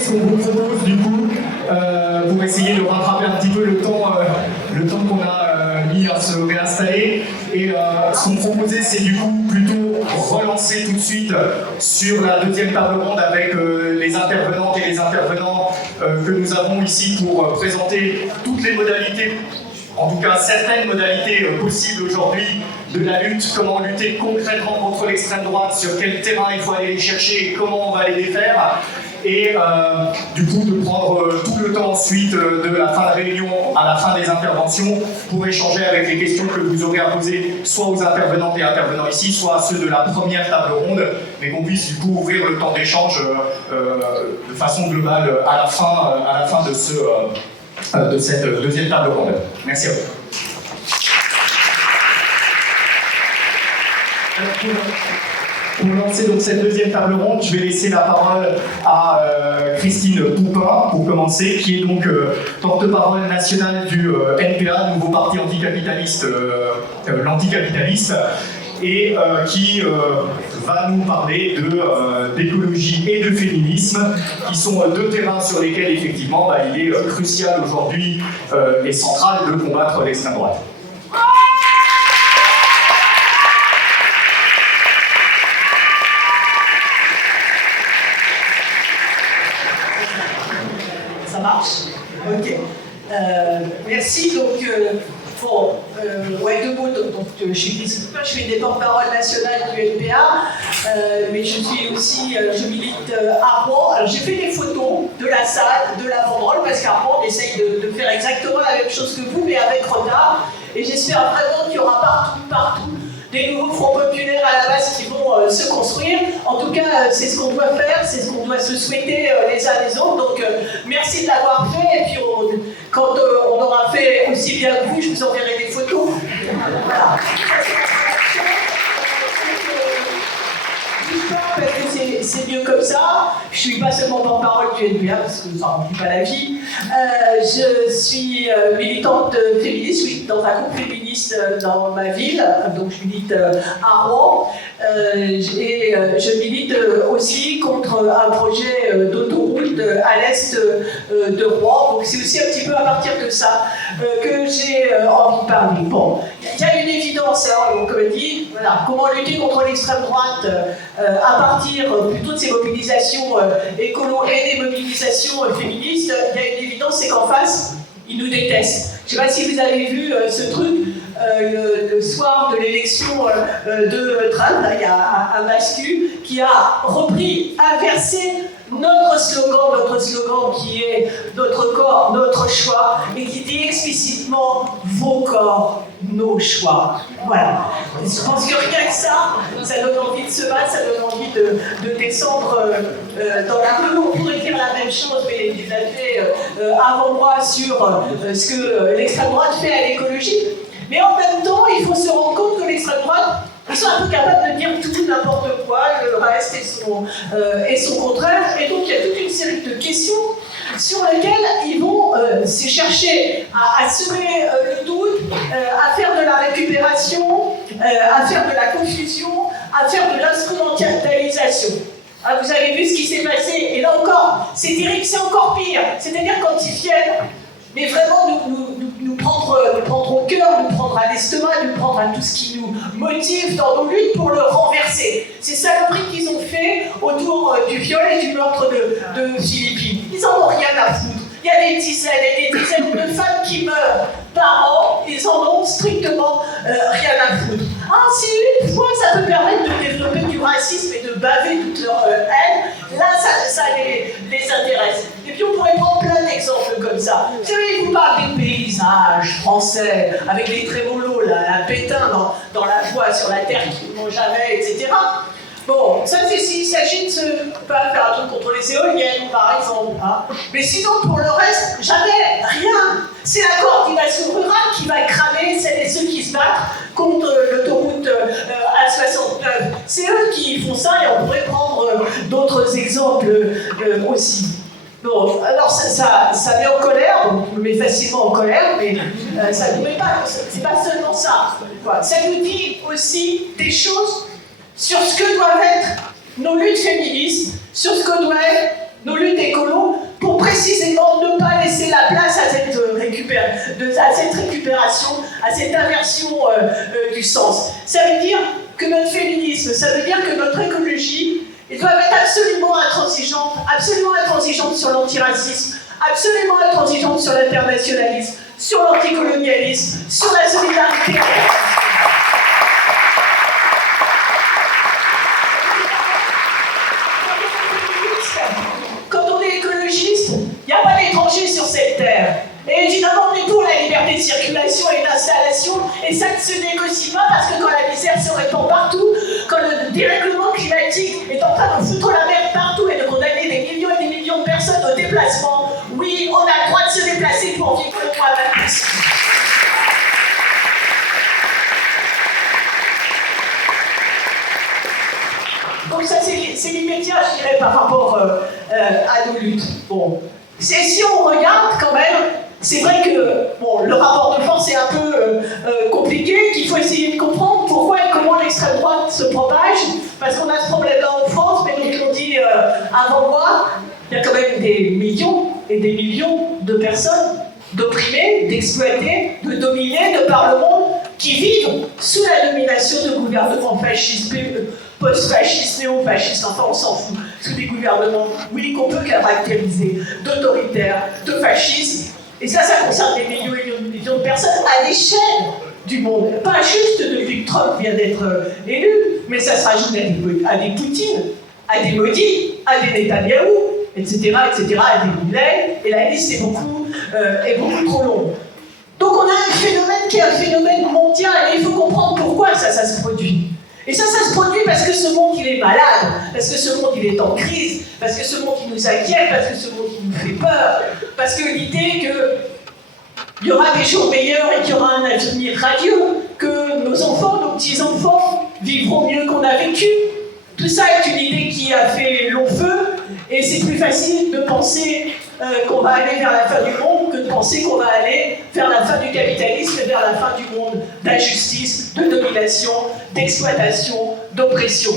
ce qu'on vous propose du coup, pour essayer de rattraper un petit peu le temps qu'on a mis à se réinstaller. Et ce qu'on proposait, c'est du coup plutôt relancer tout de suite sur la deuxième table ronde avec les intervenantes et les intervenants que nous avons ici pour présenter toutes les modalités, en tout cas certaines modalités possibles aujourd'hui de la lutte, comment lutter concrètement contre l'extrême droite, sur quel terrain il faut aller les chercher et comment on va les défaire. Et du coup de prendre tout le temps ensuite de la fin de réunion à la fin des interventions pour échanger avec les questions que vous aurez à poser soit aux intervenantes et intervenants ici, soit à ceux de la première table ronde, mais qu'on puisse du coup ouvrir le temps d'échange de façon globale à la fin de cette deuxième table ronde. Merci à vous. Pour lancer donc cette deuxième table ronde, je vais laisser la parole à Christine Poupin, pour commencer, qui est donc porte-parole nationale du NPA, nouveau parti anticapitaliste, l'anticapitaliste, et qui va nous parler d'écologie et de féminisme, qui sont deux terrains sur lesquels effectivement il est crucial aujourd'hui et central de combattre l'extrême droite. Ça marche? Ok. Merci. Donc, deux mots. Donc, je suis Christine Poupin, je suis une des porte-parole nationales du NPA, mais je suis aussi, je milite à Rouen. Alors, j'ai fait des photos de la salle, de la banderole, parce qu'à Rouen, on essaye de faire exactement la même chose que vous, mais avec retard. Et j'espère vraiment qu'il y aura partout, des nouveaux fronts populaires à la base qui vont se construire. En tout cas, c'est ce qu'on doit faire, c'est ce qu'on doit se souhaiter les uns les autres. Donc, merci de l'avoir fait. Et puis, quand on aura fait aussi bien que vous, je vous enverrai des photos. Voilà. Parce que c'est mieux comme ça. Je suis pas seulement porte-parole du NPA, parce que ça ne remplit pas la vie. Je suis militante féministe, je suis dans un groupe féministe dans ma ville, donc je milite à Rouen. Et je milite aussi contre un projet d'autoroute à l'est de Rouen. Donc c'est aussi un petit peu à partir de ça que j'ai envie de parler. Bon, il y a une évidence, donc dit, voilà, comment lutter contre l'extrême droite à partir plutôt de ces mobilisations écolo et des mobilisations féministes. Il y a une évidence, c'est qu'en face, ils nous détestent. Je ne sais pas si vous avez vu ce truc. Le soir de l'élection de Trump, il y a un mascu qui a repris, inversé notre slogan qui est notre corps, notre choix, et qui dit explicitement vos corps, nos choix. Voilà. Je pense que rien que ça donne envie de se battre, ça donne envie de descendre dans la rue. On pourrait dire la même chose, mais il a fait avant moi sur ce que l'extrême droite fait à l'écologie. Mais en même temps, il faut se rendre compte que l'extrême droite, ils sont un peu capables de dire tout, n'importe quoi, le reste est son contraire. Et donc, il y a toute une série de questions sur lesquelles ils vont chercher à semer le doute, à faire de la récupération, à faire de la confusion, à faire de l'instrumentalisation. Ah, vous avez vu ce qui s'est passé, et là encore, c'est terrible, c'est encore pire. C'est-à-dire quand ils viennent, mais vraiment nous prendre au cœur, nous prendre à l'estomac, nous prendre à tout ce qui nous motive dans nos luttes pour le renverser. Ces saloperies qu'ils ont fait autour du viol et du meurtre de Philippine. Ils en ont rien à foutre. Il y a des dizaines et des dizaines de femmes qui meurent par an, ils en ont strictement rien à foutre. Ah, si une fois ça peut permettre de développer du racisme et de baver toute leur haine, là ça les intéresse. Et puis on pourrait prendre plein d'exemples comme ça. Vous savez, ils vous parlent des paysages français, avec les trémolos, la pétain dans la joie sur la terre qui ne vont jamais, etc. Bon, ça c'est s'il s'agit de pas faire un truc contre les éoliennes, par exemple. Hein. Mais sinon, pour le reste, jamais, rien. C'est la coordination rurale qui va cramer celles et ceux qui se battent contre l'autoroute A69. C'est eux qui font ça, et on pourrait prendre d'autres exemples aussi. Bon, alors ça met en colère, donc on me met facilement en colère, mais ça ne met pas, c'est pas seulement ça. Ça nous dit aussi des choses sur ce que doivent être nos luttes féministes, sur ce que doivent être nos luttes écolo, à cette récupération, à cette inversion du sens. Ça veut dire que notre féminisme, ça veut dire que notre écologie, ils doivent être absolument intransigeantes sur l'antiracisme, absolument intransigeantes sur l'internationalisme, sur l'anticolonialisme, sur la solidarité. Quand on est écologiste, il n'y a pas d'étrangers sur cette terre. Et évidemment, on est pour la liberté de circulation et d'installation, et ça ne se négocie pas parce que quand la misère se répand partout, quand le dérèglement climatique est en train de foutre la merde partout et de condamner des millions et des millions de personnes au déplacement, oui, on a le droit de se déplacer pour vivre le droit de la place. Donc ça, c'est l'immédiat, je dirais, par rapport à nos luttes. Bon. Si on regarde quand même, c'est vrai que bon, le rapport de force est un peu compliqué, qu'il faut essayer de comprendre pourquoi et comment l'extrême droite se propage, parce qu'on a ce problème-là en France, mais donc on dit avant moi, il y a quand même des millions et des millions de personnes d'opprimés, d'exploités, de dominés de par le monde, qui vivent sous la domination de gouvernements fascistes, post-fascistes, néo-fascistes, enfin on s'en fout, sous des gouvernements, oui, qu'on peut caractériser, d'autoritaires, de fascistes. Et ça concerne des millions et des millions de personnes à l'échelle du monde. Pas juste depuis que Trump vient d'être élu, mais ça se rajoute à des Poutine, à des Modi, à des Netanyahou, etc., à des Gulen, et la liste est beaucoup trop longue. Donc on a un phénomène qui est un phénomène mondial, et il faut comprendre pourquoi ça se produit. Et ça se produit parce que ce monde, il est malade, parce que ce monde, il est en crise, parce que ce monde, il nous inquiète, parce que ce monde, il nous fait peur, parce que l'idée qu'il y aura des jours meilleurs et qu'il y aura un avenir radieux, que nos enfants, nos petits-enfants vivront mieux qu'on a vécu, tout ça est une idée qui a fait long feu, et c'est plus facile de penser qu'on va aller vers la fin du monde que de penser qu'on va aller vers la fin du capitalisme et vers la fin du monde d'injustice, de domination, d'exploitation, d'oppression.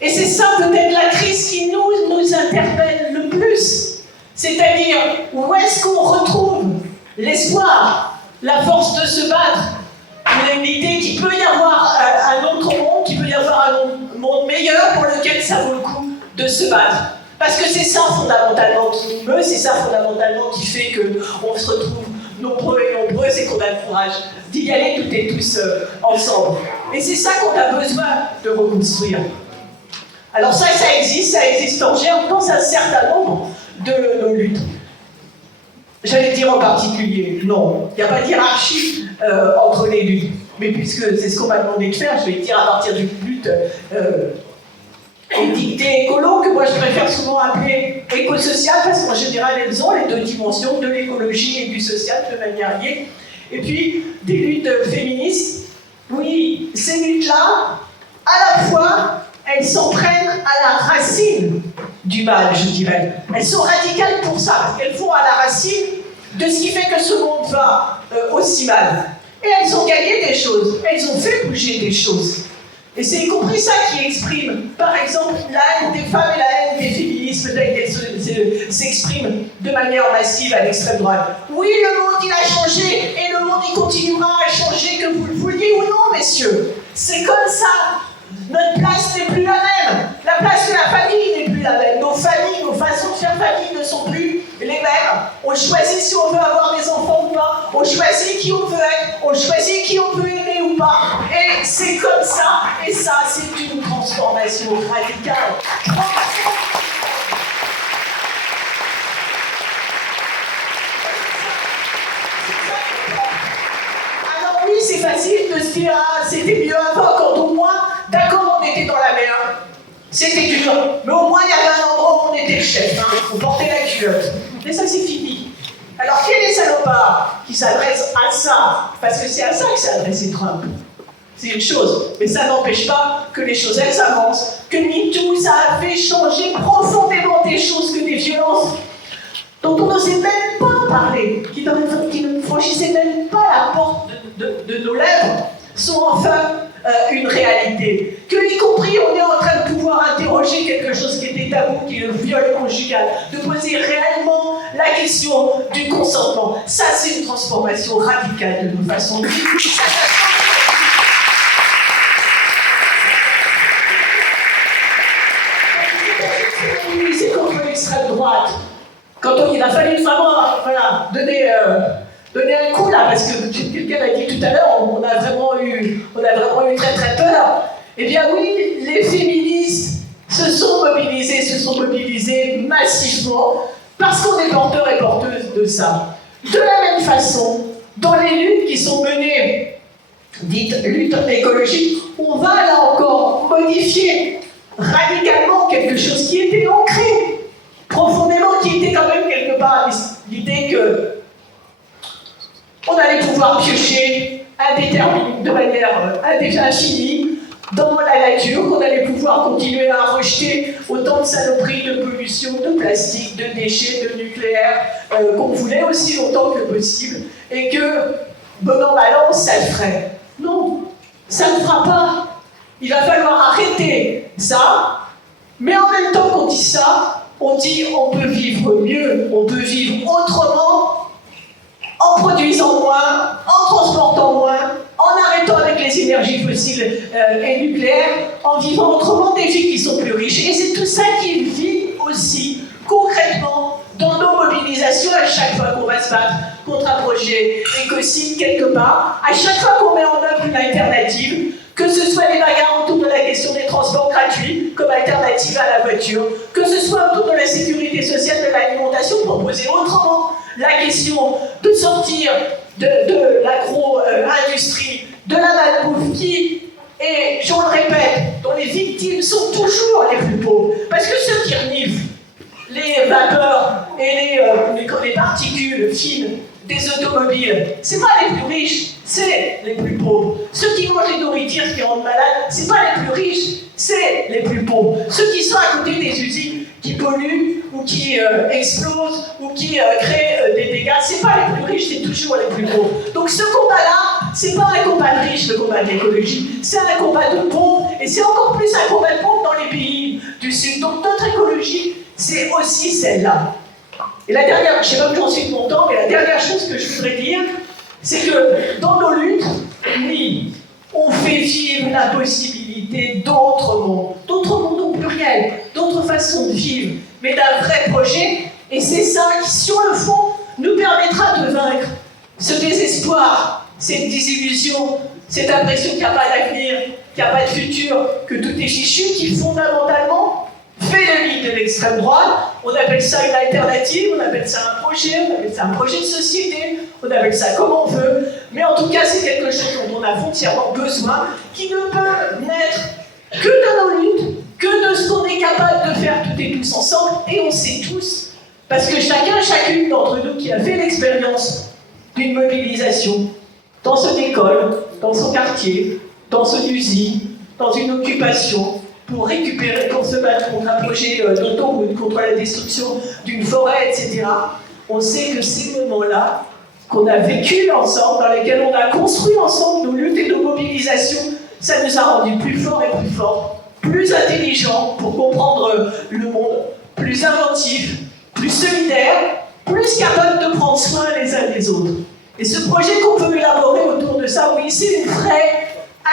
Et c'est ça peut-être la crise qui nous interpelle le plus. C'est-à-dire, où est-ce qu'on retrouve l'espoir, la force de se battre, l'idée qu'il peut y avoir un autre monde, qu'il peut y avoir un monde meilleur pour lequel ça vaut le coup de se battre. Parce que c'est ça fondamentalement qui nous meut, c'est ça fondamentalement qui fait qu'on se retrouve nombreux et nombreuses et qu'on a le courage d'y aller toutes et tous ensemble. Et c'est ça qu'on a besoin de reconstruire. Alors ça existe en germe dans un certain nombre de nos luttes. J'allais dire en particulier, non, il n'y a pas de hiérarchie entre les luttes. Mais puisque c'est ce qu'on m'a demandé de faire, je vais dire à partir d'une lutte étiquetée écolo, que moi je préfère souvent appeler éco-sociale, parce qu'en général elles ont les deux dimensions, de l'écologie et du social de manière liée. Et puis des luttes féministes, oui, ces luttes-là, à la fois, elles s'en prennent à la racine du mal, je dirais. Elles sont radicales pour ça, parce qu'elles vont à la racine de ce qui fait que ce monde va aussi mal. Et elles ont gagné des choses, elles ont fait bouger des choses. Et c'est y compris ça qui exprime, par exemple, la haine des femmes et la haine des féminismes telles qu'elles s'expriment de manière massive à l'extrême droite. Oui, le monde, il a changé, et le monde, il continuera à changer, que vous le vouliez ou non, messieurs. C'est comme ça. Notre place n'est plus la même. La place de la famille n'est plus la même. Nos familles, nos façons de faire famille ne sont plus les mêmes. On choisit si on veut avoir des enfants ou pas. On choisit qui on veut être. On choisit qui on veut aimer ou pas. Et c'est comme ça. Et ça, c'est une transformation radicale. Alors oui, c'est facile de se dire « Ah, c'était mieux avant, quand au moins, d'accord, on était dans la merde. C'était dur, mais au moins il y avait un endroit où on était le chef, hein, on portait la culotte. » Mais ça, c'est fini. Alors, qui est les salopards qui s'adressent à ça? Parce que c'est à ça que s'est adressé Trump. C'est une chose, mais ça n'empêche pas que les choses, elles avancent, que MeToo, ça a fait changer profondément des choses, que des violences dont on n'osait même pas parler, qui ne franchissaient même pas la porte de nos lèvres, sont enfin une réalité. Que, y compris, on est en train de pouvoir interroger quelque chose qui était tabou, qui est le viol conjugal, de poser réellement la la question du consentement. Ça, c'est une transformation radicale de nos façons de vivre. C'est contre l'extrême droite. Quand il a fallu vraiment donner un coup là, parce que quelqu'un l'a dit tout à l'heure, on a vraiment eu très très peur. Eh bien oui, les féministes se sont mobilisés massivement parce qu'on est porteurs et porteuses de ça. De la même façon, dans les luttes qui sont menées, dites luttes écologiques, on va là encore modifier radicalement quelque chose qui était ancré profondément, qui était quand même quelque part l'idée que on allait pouvoir piocher de manière infinie dans la nature, qu'on allait pouvoir continuer à rejeter autant de saloperies, de pollution, de plastique, de déchets, de nucléaire, qu'on voulait aussi longtemps que possible, et que, bon an, mal an, ça le ferait. Non, ça ne fera pas. Il va falloir arrêter ça, mais en même temps qu'on dit ça, on dit on peut vivre mieux, on peut vivre autrement, en produisant moins, en transportant moins, en arrêtant avec les énergies fossiles et nucléaires, en vivant autrement des vies qui sont plus riches. Et c'est tout ça qui vit aussi concrètement dans nos mobilisations à chaque fois qu'on va se battre contre un projet écocide quelque part, à chaque fois qu'on met en œuvre une alternative, que ce soit les bagarres autour de la question des transports gratuits comme alternative à la voiture, que ce soit autour de la sécurité sociale de l'alimentation, proposer autrement la question de sortir de l'agro-industrie, de la malbouffe qui, et je le répète, dont les victimes sont toujours les plus pauvres. Parce que ceux qui reniflent les vapeurs et les particules fines des automobiles, c'est pas les plus riches, c'est les plus pauvres. Ceux qui mangent les nourritures qui rendent malades, c'est pas les plus riches, c'est les plus pauvres. Ceux qui sont à côté des usines qui polluent ou qui explosent ou qui créent des dégâts, c'est pas les plus riches, c'est toujours les plus pauvres. Donc ce combat-là, c'est pas un combat de riches, le combat de l'écologie, c'est un combat de pauvres, et c'est encore plus un combat de pauvres dans les pays du Sud. Donc notre écologie, c'est aussi celle-là. Et la dernière, je ne sais pas où j'en suis de mon temps, mais la dernière chose que je voudrais dire, c'est que dans nos luttes, oui, on fait vivre la possibilité d'autres mondes au pluriel, d'autres façons de vivre, mais d'un vrai projet, et c'est ça qui, sur le fond, nous permettra de vaincre ce désespoir, cette désillusion, cette impression qu'il n'y a pas d'avenir, qu'il n'y a pas de futur, que tout est fichu, qui fondamentalement fait le lit de l'extrême droite. On appelle ça une alternative, on appelle ça un projet, on appelle ça un projet de société, on appelle ça comme on veut, mais en tout cas c'est quelque chose dont on a foncièrement besoin, qui ne peut naître que de nos luttes, que de ce qu'on est capable de faire toutes et tous ensemble, et on sait tous, parce que chacune d'entre nous qui a fait l'expérience d'une mobilisation dans son école, dans son quartier, dans son usine, dans une occupation, pour se battre contre un projet d'autoroute, contre la destruction d'une forêt, etc. On sait que ces moments-là, qu'on a vécu ensemble, dans lesquels on a construit ensemble nos luttes et nos mobilisations, ça nous a rendus plus forts et plus forts, plus intelligents pour comprendre le monde, plus inventifs, plus solidaires, plus capables de prendre soin les uns des autres. Et ce projet qu'on peut élaborer autour de ça, oui, c'est une vraie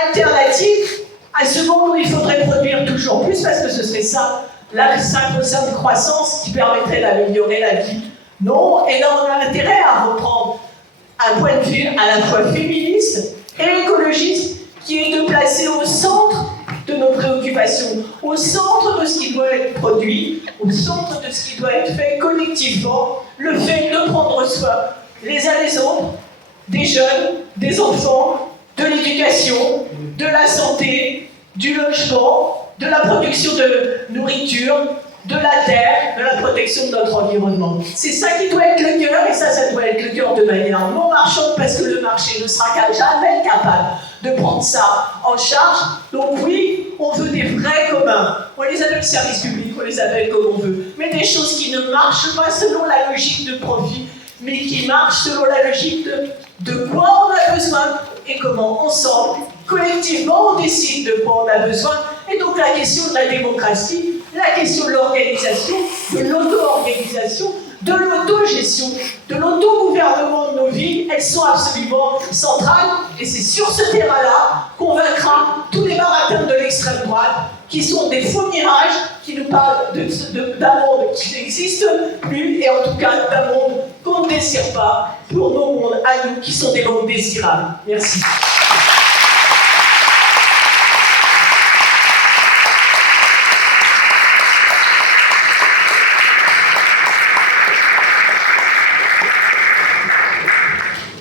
alternative à ce monde où il faudrait produire toujours plus, parce que ce serait ça, la sacro-sainte croissance qui permettrait d'améliorer la vie. Non, et là on a intérêt à reprendre un point de vue à la fois féministe et écologiste, qui est de placer au centre de nos préoccupations, au centre de ce qui doit être produit, au centre de ce qui doit être fait collectivement, le fait de prendre soin les uns les autres, des jeunes, des enfants, de l'éducation, de la santé, du logement, de la production de nourriture, de la terre, de la protection de notre environnement. C'est ça qui doit être le cœur, et ça doit être le cœur de manière non marchande, parce que le marché ne sera jamais capable de prendre ça en charge. Donc oui, on veut des vrais communs. On les appelle services publics, on les appelle comme on veut, mais des choses qui ne marchent pas selon la logique de profit, mais qui marchent selon la logique de quoi on a besoin et comment ensemble, collectivement, on décide de quoi on a besoin. Et donc la question de la démocratie, la question de l'organisation, de l'auto-organisation, de l'auto gestion, de l'autogouvernement de nos villes, elles sont absolument centrales. Et c'est sur ce terrain-là qu'on vaincra tous les baratins de l'extrême droite, qui sont des faux mirages, qui nous parlent d'un monde qui n'existe plus, et en tout cas d'un monde qu'on ne désire pas, pour nos mondes à nous, qui sont des mondes désirables. Merci.